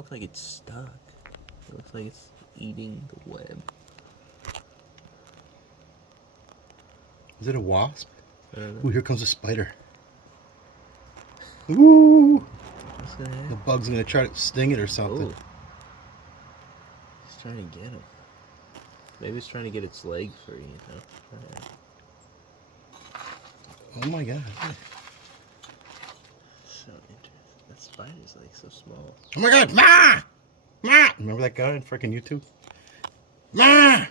Looks like it's stuck. It looks like it's eating the web. Is it a wasp? Ooh, Ooh, here comes a spider. Ooh! What's gonna happen? The bug's gonna try to sting it or something. Ooh. It's trying to get him. Maybe it's trying to get its leg free, you know? Oh my god. So interesting. That spider's like so small. Oh my god, Ma! Ma! Remember that guy on freaking YouTube? Ma!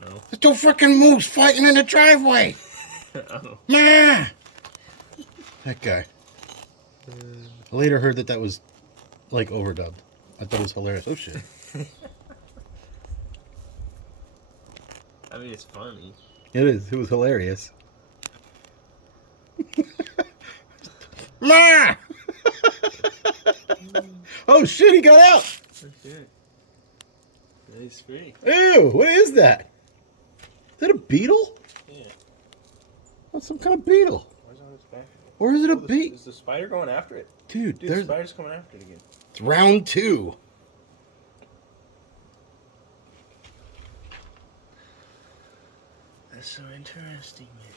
No. There's two freaking moose fighting in the driveway! Oh. Ma! That guy. I later heard that was like overdubbed. I thought it was hilarious. Oh shit. I mean, it's funny. It is. It was hilarious. Ma! Oh shit, he got out! Oh shit. He's free. Ew, what is that? Is that a beetle? Yeah. That's some kind of beetle. Where's on its back? Or is it a bee? Is the spider going after it? Dude, The there's... spider's coming after it again. It's round 2. That's so interesting, man.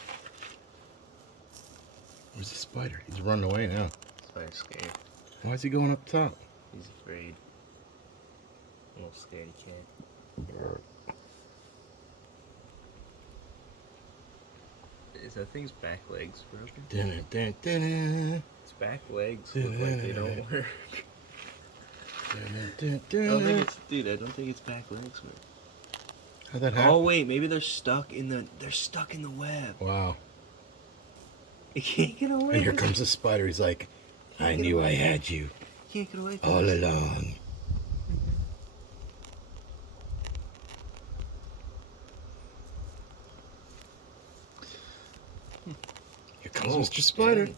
Where's the spider? He's running away now. Spider's scared. Why is he going up top? He's afraid. A little scaredy cat. Is that thing's back legs broken? Dun, dun, dun, dun. Its back legs look like they don't work. Dun, dun, I don't think dun. it's, dude, I don't think its back legs work. How'd that happen? Oh wait, maybe they're stuck in the web. Wow. It can't get away. And here comes the spider. He's like, I knew I had you Can't get away from all it. along. Here comes Oh, Mr. Spider. dang.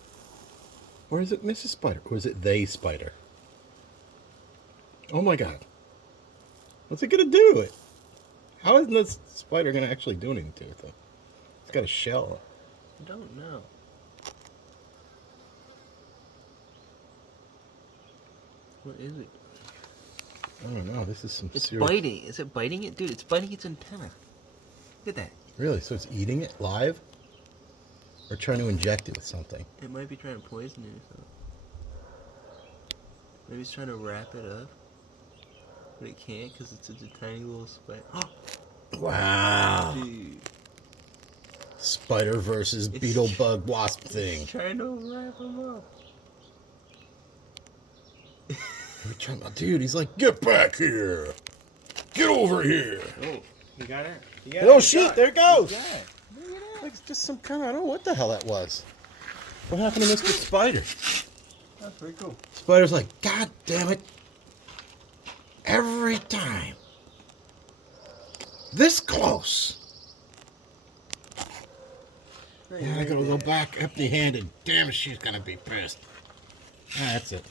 Or is it Mrs. Spider? Or is it they spider? Oh my god. What's it gonna do to it? How is this spider gonna actually do anything to it though? It's got a shell. I don't know. What is it? I don't know. This is some It's serious... biting. Is it biting it? Dude, it's biting its antenna. Look at that. Really? So it's eating it live? Or trying to inject it with something? It might be trying to poison it or something. Maybe it's trying to wrap it up. But it can't because it's such a tiny little spider. Wow. Dude. Spider versus It's- beetle bug wasp thing. It's trying to wrap him up. Dude, he's like, get back here. Get over here. Oh, you got it? Oh shit, there it goes. Like it's just some kind of, I don't know what the hell that was. What happened to Mr. Spider? That's pretty cool. Spider's like, God damn it. Every time. This close. Yeah, I gotta go back empty handed. Damn it, she's gonna be pissed. Ah, that's it.